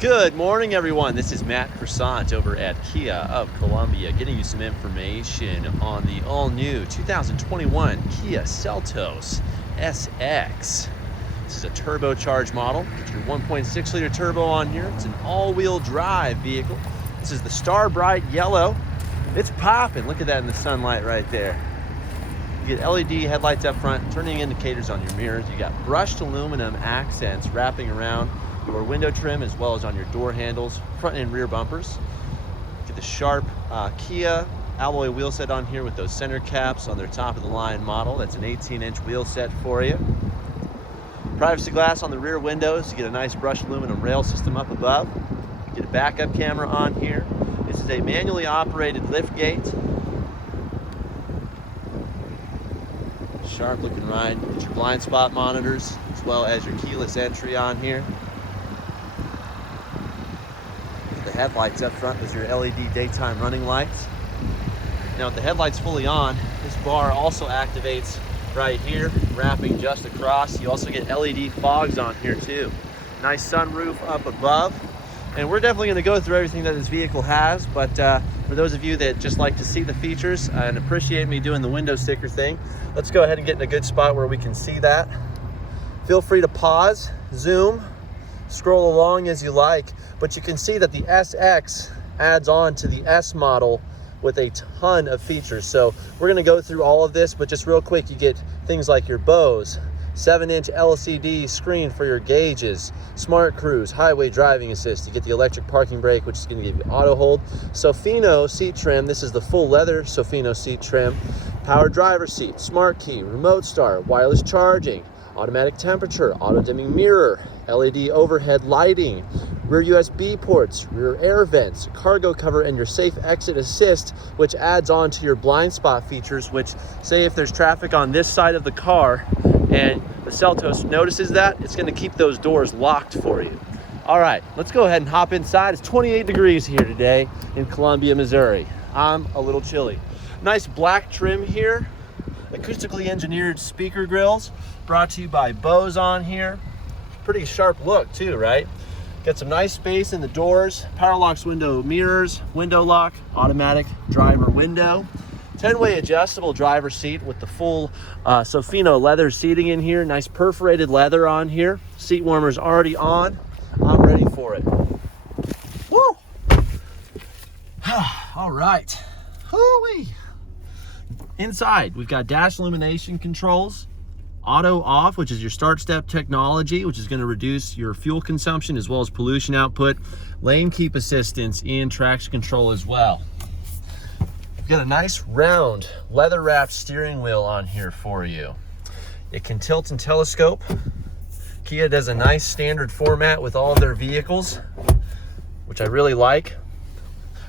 Good morning, everyone. This is Matt Croissant over at Kia of Columbia, getting you some information on the all-new 2021 Kia Seltos SX. This is a turbocharged model. Get your 1.6-liter turbo on here. It's an all-wheel drive vehicle. This is the Starbright yellow. It's popping. Look at that in the sunlight right there. You get LED headlights up front, turning indicators on your mirrors. You got brushed aluminum accents wrapping around your window trim as well as on your door handles, front and rear bumpers. Get the sharp Kia alloy wheel set on here with those center caps on their top of the line model. That's an 18-inch wheel set for you. Privacy glass on the rear windows. You get a nice brushed aluminum rail system up above. You get a backup camera on here. This is a manually operated lift gate. Sharp looking ride. Get your blind spot monitors as well as your keyless entry on here. The headlights up front with your LED daytime running lights. Now with the headlights fully on, this bar also activates right here, wrapping just across. You also get LED fogs on here too. Nice sunroof up above. And we're definitely going to go through everything that this vehicle has, but for those of you that just like to see the features and appreciate me doing the window sticker thing, let's go ahead and get in a good spot where we can see that. Feel free to pause, zoom, scroll along as you like, but you can see that the SX adds on to the S model with a ton of features. So we're gonna go through all of this, but just real quick, you get things like your Bose, 7-inch LCD screen for your gauges, smart cruise, highway driving assist. You get the electric parking brake, which is gonna give you auto hold. Sofino seat trim, this is the full leather Sofino seat trim. Power driver seat, smart key, remote start, wireless charging, automatic temperature, auto dimming mirror, LED overhead lighting, rear USB ports, rear air vents, cargo cover, and your safe exit assist, which adds on to your blind spot features, which say if there's traffic on this side of the car and the Seltos notices that, it's gonna keep those doors locked for you. All right, let's go ahead and hop inside. It's 28 degrees here today in Columbia, Missouri. I'm a little chilly. Nice black trim here. Acoustically engineered speaker grills, brought to you by Bose on here. Pretty sharp look too, right? Got some nice space in the doors, power locks window mirrors, window lock, automatic driver window, 10-way adjustable driver seat with the full Sofino leather seating in here, nice perforated leather on here, seat warmers already on. I'm ready for it. Woo! All right. Hoo-wee. Inside, we've got dash illumination controls, auto off, which is your start step technology, which is going to reduce your fuel consumption as well as pollution output, lane keep assistance, and traction control as well. We've got a nice round leather wrapped steering wheel on here for you. It can tilt and telescope. Kia does a nice standard format with all of their vehicles, which I really like.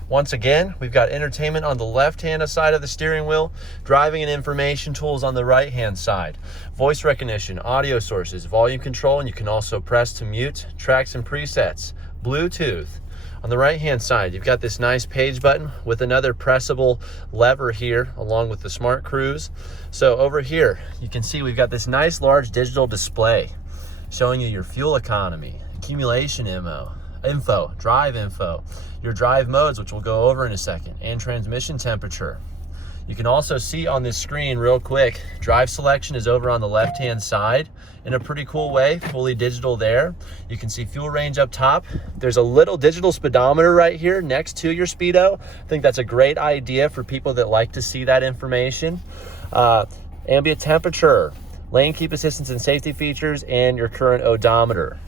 Once again, we've got entertainment on the left-hand side of the steering wheel, driving and information tools on the right-hand side, voice recognition, audio sources, volume control, and you can also press to mute, tracks and presets, Bluetooth. On the right-hand side, you've got this nice page button with another pressable lever here, along with the smart cruise. So over here, you can see we've got this nice large digital display showing you your fuel economy, accumulation info, drive info, your drive modes, which we'll go over in a second, and transmission temperature. You can also see on this screen real quick, drive selection is over on the left-hand side in a pretty cool way, fully digital there. You can see fuel range up top. There's a little digital speedometer right here next to your speedo. I think that's a great idea for people that like to see that information. Ambient temperature, lane keep assistance and safety features, and your current odometer.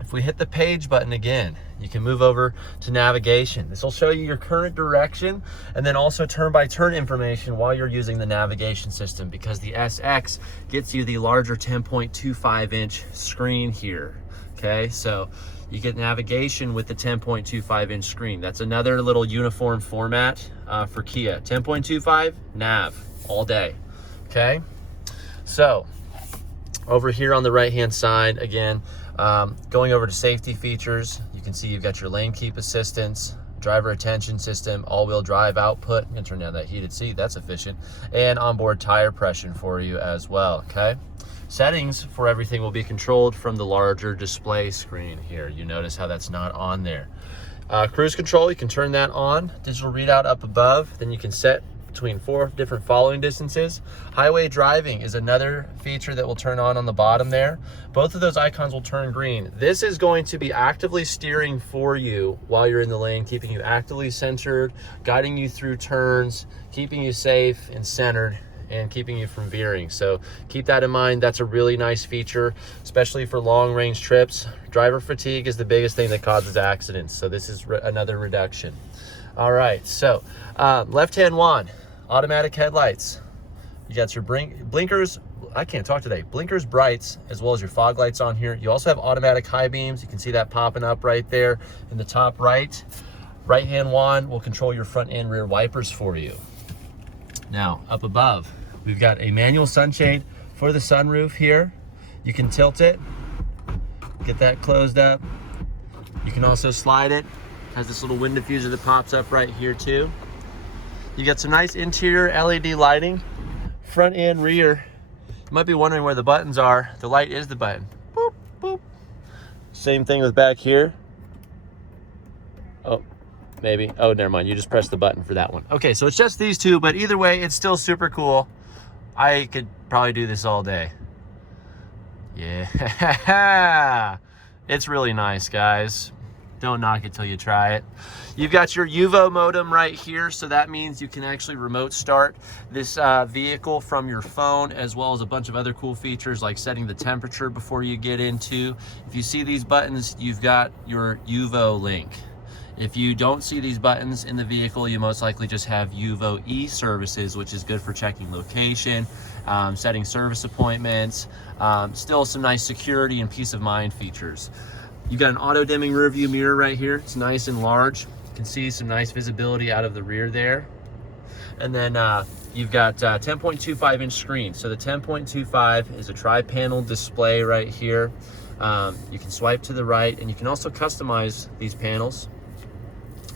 If we hit the page button again, you can move over to navigation. This will show you your current direction and then also turn-by-turn information while you're using the navigation system, because the SX gets you the larger 10.25-inch screen here. Okay, so you get navigation with the 10.25-inch screen. That's another little uniform format for Kia. 10.25 nav all day. Okay, so over here on the right-hand side, again, going over to safety features, you can see you've got your lane keep assistance, driver attention system, all-wheel drive output. I'm gonna turn down that heated seat, that's efficient, and onboard tire pressure for you as well, okay? Settings for everything will be controlled from the larger display screen here. You notice how that's not on there. Cruise control, you can turn that on. Digital readout up above. Then you can set between 4 different following distances. Highway driving is another feature that will turn on the bottom there. Both of those icons will turn green. This is going to be actively steering for you while you're in the lane, keeping you actively centered, guiding you through turns, keeping you safe and centered, and keeping you from veering. So keep that in mind. That's a really nice feature, especially for long range trips. Driver fatigue is the biggest thing that causes accidents, so this is another reduction. All right, so left-hand wand, automatic headlights. You got your blinkers, I can't talk today, blinkers, brights, as well as your fog lights on here. You also have automatic high beams. You can see that popping up right there in the top right. Right-hand wand will control your front and rear wipers for you. Now, up above, we've got a manual sunshade for the sunroof here. You can tilt it, get that closed up. You can also slide it. Has this little wind diffuser that pops up right here too. You got some nice interior LED lighting, front and rear. You might be wondering where the buttons are. The light is the button. Boop, boop. Same thing with back here. Oh, maybe. Oh, never mind. You just press the button for that one. Okay, so it's just these two, but either way, it's still super cool. I could probably do this all day. Yeah, it's really nice, guys. Don't knock it till you try it. You've got your UVO modem right here, so that means you can actually remote start this vehicle from your phone, as well as a bunch of other cool features like setting the temperature before you get into. If you see these buttons, you've got your UVO link. If you don't see these buttons in the vehicle, you most likely just have UVO e-services, which is good for checking location, setting service appointments, still some nice security and peace of mind features. You've got an auto dimming rear view mirror right here. It's nice and large. You can see some nice visibility out of the rear there. And then you've got 10.25 inch screen. So the 10.25 is a tri-panel display right here. You can swipe to the right, and you can also customize these panels.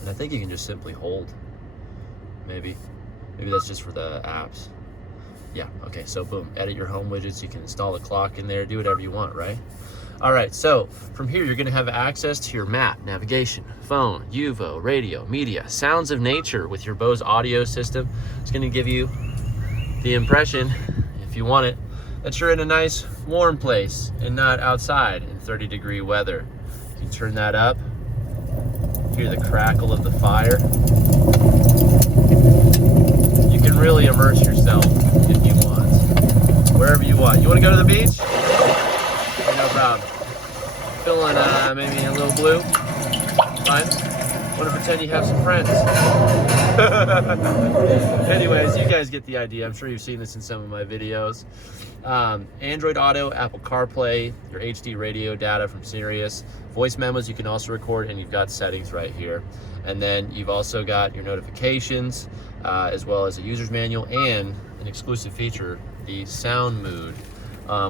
And I think you can just simply hold. Maybe that's just for the apps. Yeah, okay, so boom, edit your home widgets. You can install a clock in there, do whatever you want, right? All right, so from here, you're gonna have access to your map, navigation, phone, UVO, radio, media, sounds of nature with your Bose audio system. It's gonna give you the impression, if you want it, that you're in a nice warm place and not outside in 30-degree weather. You can turn that up, hear the crackle of the fire. You can really immerse yourself if you want, wherever you want. You wanna go to the beach? No problem. Feeling maybe a little blue? Fine. Want to pretend you have some friends. Anyways, you guys get the idea. I'm sure you've seen this in some of my videos. Android Auto, Apple CarPlay, your HD radio data from Sirius, voice memos you can also record, and you've got settings right here. And then you've also got your notifications, as well as a user's manual and an exclusive feature, the sound mood.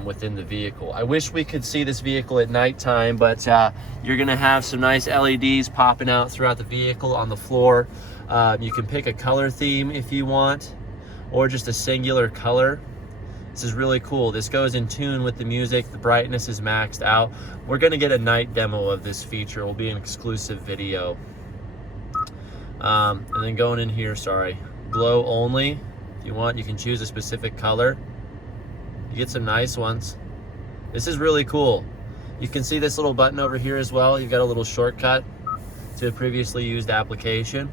Within the vehicle. I wish we could see this vehicle at nighttime, but you're gonna have some nice LEDs popping out throughout the vehicle on the floor. You can pick a color theme if you want, or just a singular color. This is really cool. This goes in tune with the music. The brightness is maxed out. We're gonna get a night demo of this feature. It will be an exclusive video. And then going in here, glow only. If you want, you can choose a specific color. You get some nice ones. This is really cool. You can see this little button over here as well. You've got a little shortcut to a previously used application,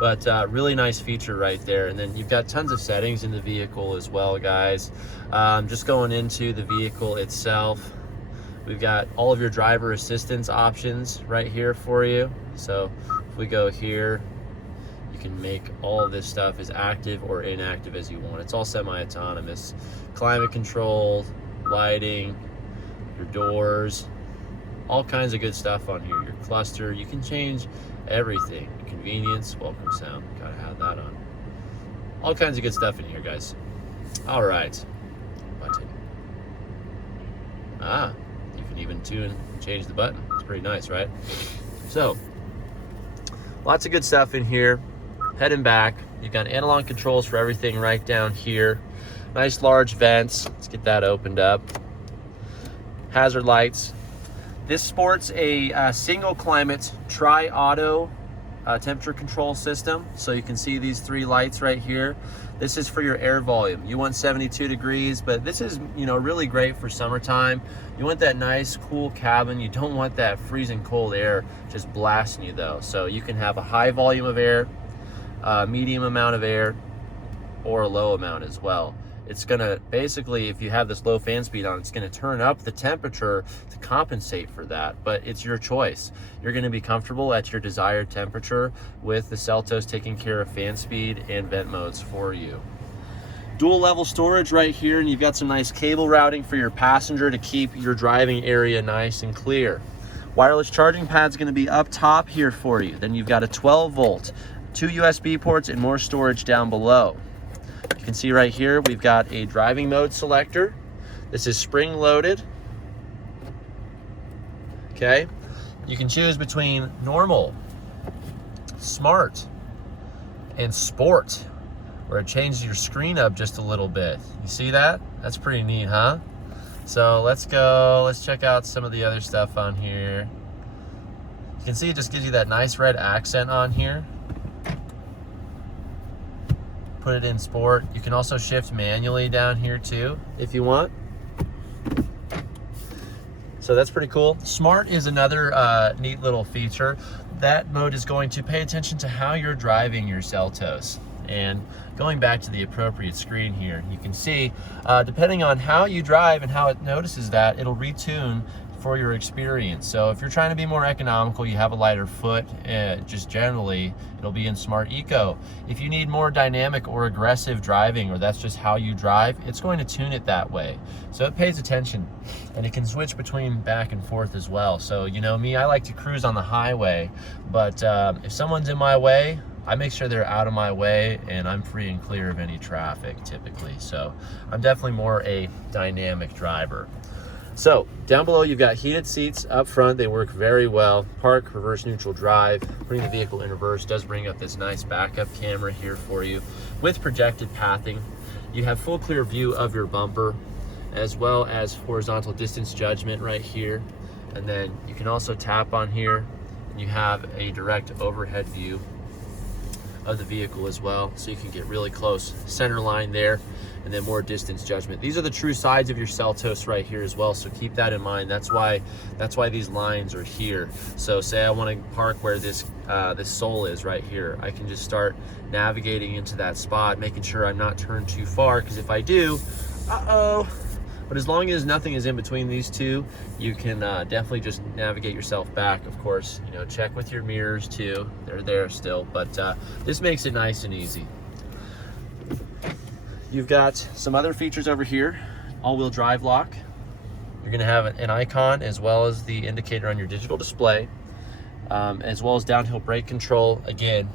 but really nice feature right there. And then you've got tons of settings in the vehicle as well, guys. Just going into the vehicle itself, we've got all of your driver assistance options right here for you. So if we go here, you can make all of this stuff as active or inactive as you want. It's all semi-autonomous. Climate controlled, lighting, your doors, all kinds of good stuff on here. Your cluster, you can change everything. Convenience, welcome sound, gotta have that on. All kinds of good stuff in here, guys. All right, button. You can even tune and change the button. It's pretty nice, right? So, Lots of good stuff in here. Head and back. You've got analog controls for everything right down here. Nice large vents. Let's get that opened up. Hazard lights. This sports a single climate tri-auto temperature control system. So you can see these 3 lights right here. This is for your air volume. You want 72 degrees, but this is, you know, really great for summertime. You want that nice cool cabin. You don't want that freezing cold air just blasting you though. So you can have a high volume of air, medium amount of air, or a low amount as well. It's gonna basically, if you have this low fan speed on, it's gonna turn up the temperature to compensate for that, but it's your choice. You're gonna be comfortable at your desired temperature with the Seltos taking care of fan speed and vent modes for you. Dual level storage right here, and you've got some nice cable routing for your passenger to keep your driving area nice and clear. Wireless charging pad's gonna be up top here for you. Then you've got a 12 volt, 2 USB ports, and more storage down below. You can see right here, we've got a driving mode selector. This is spring loaded. Okay. You can choose between normal, smart, and sport, where it changes your screen up just a little bit. You see that? That's pretty neat, huh? So let's check out some of the other stuff on here. You can see it just gives you that nice red accent on here. Put it in sport. You can also shift manually down here too if you want. So that's pretty cool. Smart is another neat little feature. That mode is going to pay attention to how you're driving your Seltos. And going back to the appropriate screen here, you can see depending on how you drive and how it notices that, it'll retune for your experience. So if you're trying to be more economical, you have a lighter foot, just generally, it'll be in Smart Eco. If you need more dynamic or aggressive driving, or that's just how you drive, it's going to tune it that way. So it pays attention, and it can switch between back and forth as well. So, you know me, I like to cruise on the highway, but if someone's in my way, I make sure they're out of my way and I'm free and clear of any traffic typically. So I'm definitely more a dynamic driver. So down below, you've got heated seats up front. They work very well. Park, reverse, neutral drive. Putting the vehicle in reverse does bring up this nice backup camera here for you with projected pathing. You have full clear view of your bumper, as well as horizontal distance judgment right here. And then you can also tap on here and you have a direct overhead view of the vehicle as well. So you can get really close center line there, and then more distance judgment. These are the true sides of your Seltos right here as well, so keep that in mind. That's why these lines are here. So say I want to park where this sole is right here. I can just start navigating into that spot, making sure I'm not turned too far, because if I do, but as long as nothing is in between these two, you can definitely just navigate yourself back. Of course, you know, check with your mirrors too. They're there still, but this makes it nice and easy. You've got some other features over here. All-wheel drive lock. You're gonna have an icon as well as the indicator on your digital display, as well as downhill brake control. Again,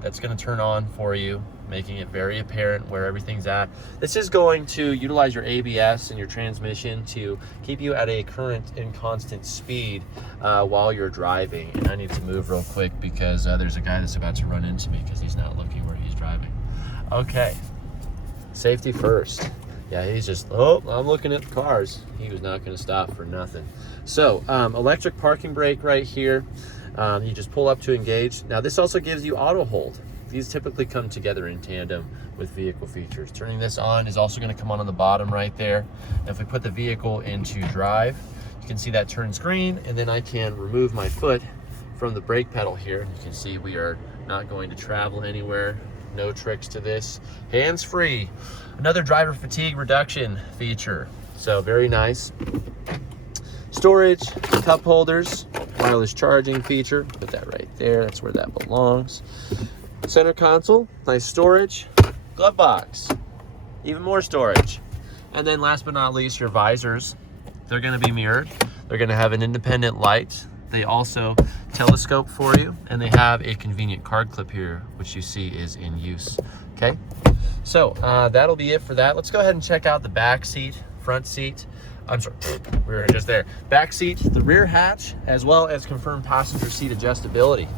that's gonna turn on for you, making it very apparent where everything's at. This is going to utilize your ABS and your transmission to keep you at a current and constant speed while you're driving. And I need to move real quick because there's a guy that's about to run into me because he's not looking where he's driving. Okay, safety first. Yeah, he's just, oh, I'm looking at the cars. He was not gonna stop for nothing. So, electric parking brake right here. You just pull up to engage. Now this also gives you auto hold. These typically come together in tandem with vehicle features. Turning this on is also going to come on the bottom right there. Now if we put the vehicle into drive, you can see that turns green, and then I can remove my foot from the brake pedal here. You can see we are not going to travel anywhere. No tricks to this. Hands-free. Another driver fatigue reduction feature. So very nice. Storage, cup holders, wireless charging feature. Put that right there. That's where that belongs. Center console, nice storage, glove box, even more storage. And then last but not least, your visors. They're gonna be mirrored. They're gonna have an independent light. They also telescope for you, and they have a convenient card clip here, which you see is in use, okay? So that'll be it for that. Let's go ahead and check out the back seat, front seat. I'm sorry, we were just there. Back seat, the rear hatch, as well as confirmed passenger seat adjustability.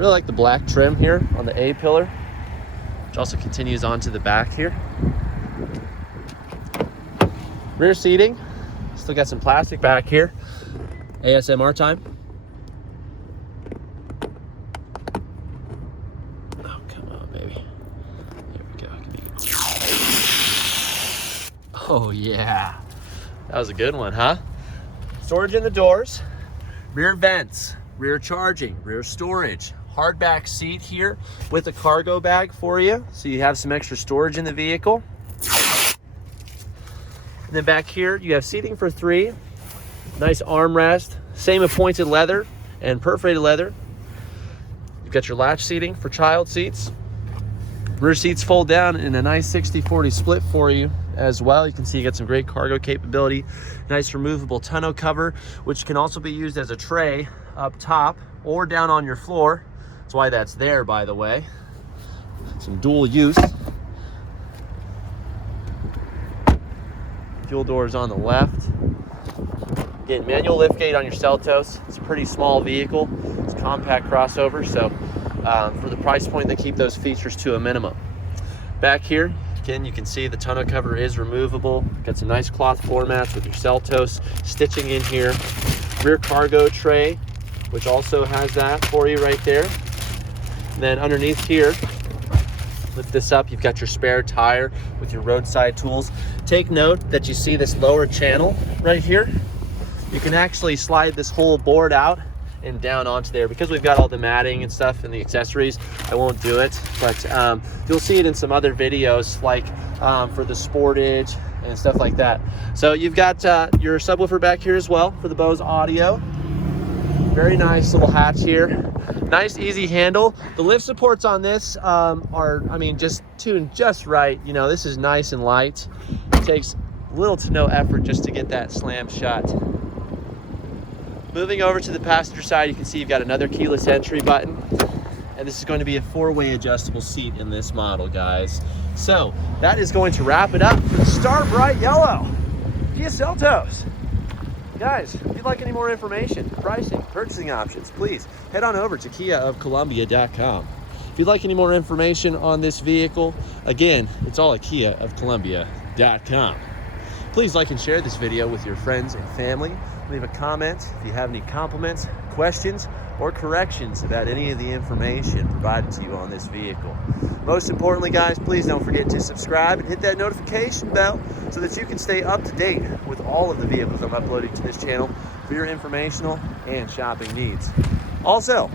Really like the black trim here on the A pillar, which also continues onto the back here. Rear seating, still got some plastic back here. ASMR time. Oh, come on, baby. There we go. Oh, yeah. That was a good one, huh? Storage in the doors, rear vents, rear charging, rear storage, hardback seat here with a cargo bag for you, so you have some extra storage in the vehicle. And then back here, you have seating for 3, nice armrest, same appointed leather and perforated leather. You've got your latch seating for child seats. Rear seats fold down in a nice 60-40 split for you as well. You can see you got some great cargo capability. Nice removable tonneau cover, which can also be used as a tray up top or down on your floor. That's why that's there, by the way. Some dual use. Fuel doors on the left. Again, manual liftgate on your Seltos. It's a pretty small vehicle. It's a compact crossover, so for the price point, they keep those features to a minimum. Back here, again, you can see the tonneau cover is removable. Got some nice cloth floor mats with your Seltos stitching in here. Rear cargo tray, which also has that for you right there. And then underneath here, lift this up, you've got your spare tire with your roadside tools. Take note that you see this lower channel right here. You can actually slide this whole board out and down onto there. Because we've got all the matting and stuff and the accessories, I won't do it, but you'll see it in some other videos, like for the Sportage and stuff like that. So you've got your subwoofer back here as well for the Bose audio. Very nice little hatch here. Nice easy handle. The lift supports on this are, I mean, just tuned just right. You know, this is nice and light. It takes little to no effort just to get that slam shut. Moving over to the passenger side, you can see you've got another keyless entry button. And this is going to be a 4-way adjustable seat in this model, guys. So that is going to wrap it up for the Starbright Yellow Kia Seltos. Guys, if you'd like any more information, pricing, purchasing options, please head on over to KiaofColumbia.com. If you'd like any more information on this vehicle, again, it's all at KiaofColumbia.com. Please like and share this video with your friends and family. Leave a comment if you have any compliments, questions, or corrections about any of the information provided to you on this vehicle. Most importantly, guys, please don't forget to subscribe and hit that notification bell so that you can stay up to date with all of the vehicles I'm uploading to this channel for your informational and shopping needs. Also,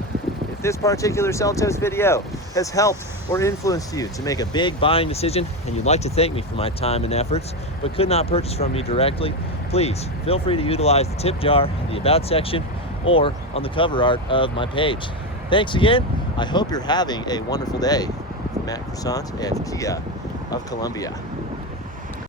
if this particular Seltos video has helped or influenced you to make a big buying decision and you'd like to thank me for my time and efforts but could not purchase from me directly, please feel free to utilize the tip jar in the About section or on the cover art of my page. Thanks again. I hope you're having a wonderful day. From Matt Croissant at Kia of Columbia.